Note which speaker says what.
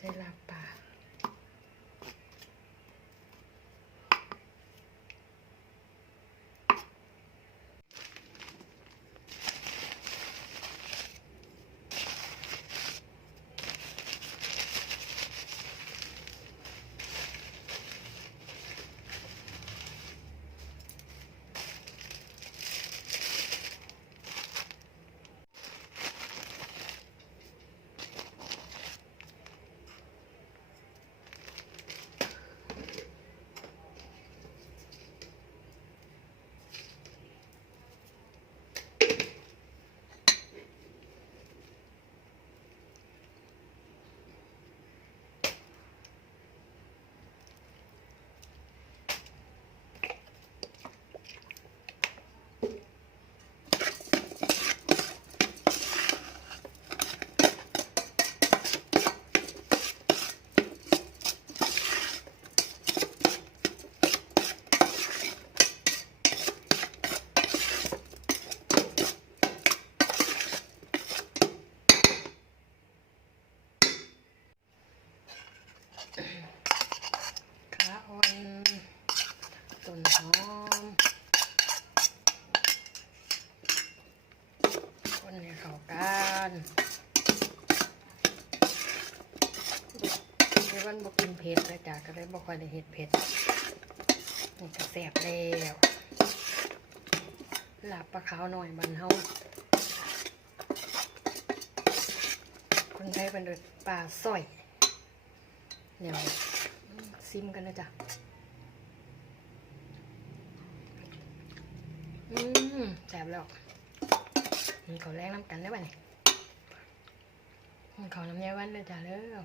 Speaker 1: ใส่ลาปลา เดี๋ยววันบอกกินเผ็ดนะจ๊ะก็เลยบอกค่อยได้เห็ดเผ็ดนี่ก็แซ่บแล้วหลาบปลาขาวหน่อยบันเฮาคนไทยเป็นดปลาสร้อยเดี๋ยวซิมกันนะจ๊ะอืมแซ่บแล้วมันเขาแรงน้ำกันได้ป่ะเนี่ยมันเขาน้ำยาวันเลยจ้ะเด้อ